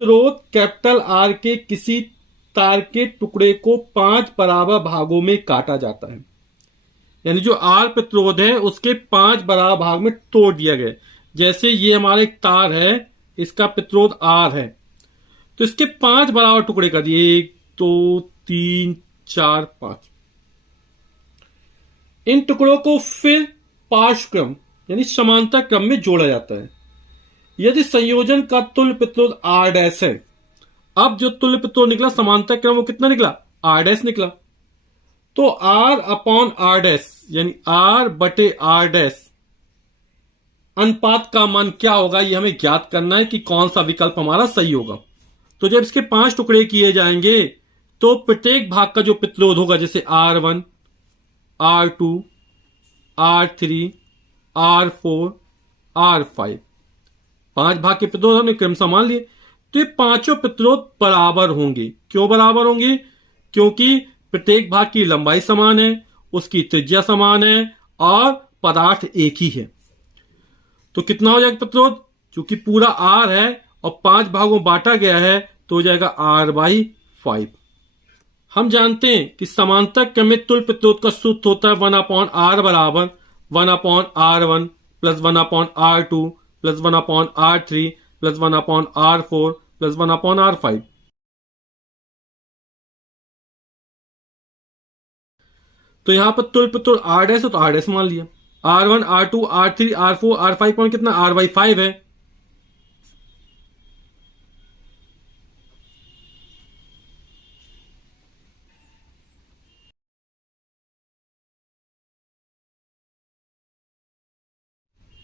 प्रतिरोध capital R के किसी तार के टुकड़े को 5 बराबर भागों में काटा जाता है। यानी जो आर प्रतिरोध है उसके 5 बराबर भाग में तोड़ दिया गया। जैसे ये हमारा एक तार है, इसका प्रतिरोध आर है, तो इसके 5 बराबर टुकड़े कर दिए, 1 2 3 4 5। इन टुकड़ों को फिर पार्श्व क्रम यानी समांतर क्रम में जोड़ा जाता है। यदि संयोजन का तुल्य प्रतिरोध आर डैश है, अब जो तुल्य प्रतिरोध निकला समांतर क्रम वो कितना निकला, आर डैश निकला। तो आर अपॉन आर डैश यानी आर बटे आर डैश अनुपात का मान क्या होगा, ये हमें ज्ञात करना है कि कौन सा विकल्प हमारा सही होगा। तो जब इसके 5 टुकड़े किए जाएंगे तो प्रत्येक भाग का जो प्रतिरोध होगा, जैसे R1, R2, R3, R4, R5, 5 भाग के प्रतिरोध हमने क्रमशः मान लिए। तो ये पांचों प्रतिरोध बराबर होंगे। क्यों बराबर होंगे? क्योंकि प्रत्येक भाग की लंबाई समान है, उसकी त्रिज्या समान है और पदार्थ एक ही है। तो कितना हो जाएगा प्रतिरोध? क्योंकि पूरा R है और 5 भागों में बांटा गया है तो हो जाएगा R/5। हम जानते हैं कि समांतर क्रमिक तुल्य प्रतिरोध का सूत्र होता है 1/R बराबर 1/R1 plus 1/R2 plus 1/R3 plus 1/R4 plus 1/R5। तो यहां पर तुल्य प्रतिरोध R डैश है तो R डैश मान लिया। R1, R2, R3, R4, R5 point कितना, R/5 है।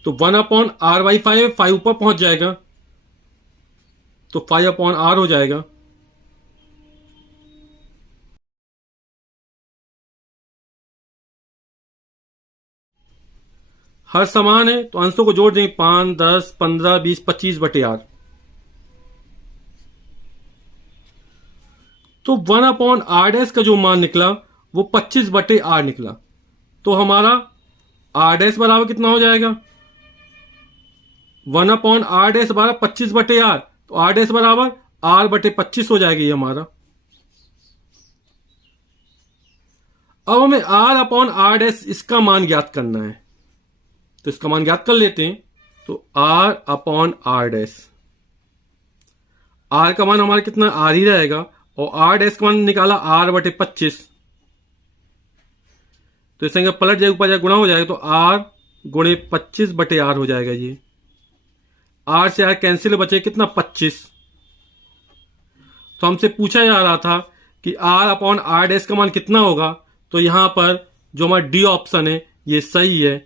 तो 1/R/5 है, 5 ऊपर पहुंच जाएगा तो 5/R हो जाएगा। हर समान है तो अंशों को जोड़ देंगे, 5 10 15 20 25 बटे R। तो 1/R डैश का जो मान निकला वो 25 बटे R निकला। तो हमारा R डैश बराबर कितना हो जाएगा, 1/R डैश बराबर 25 बटे R, तो R डैश बराबर R बटे 25 हो जाएगा ये हमारा। अब हमें R/R डैश इसका मान ज्ञात करना है, तो इसका मान ज्ञात कर लेते हैं। तो R/R डैश, R का मान हमारा कितना, R ही रहेगा, और R डैश का मान निकाला R बटे 25। तो इससे पलट जाएगा, ऊपर जाएगा, गुणा हो जाएगा, तो R गुणे 25 बटे R हो जाएगा। ये R से R कैंसिल, बचे कितना, 25। तो हमसे पूछा जा रहा था कि R/R डैश का मान कितना होगा, तो यहां पर जो हमारा डी ऑप्शन है ये सही है।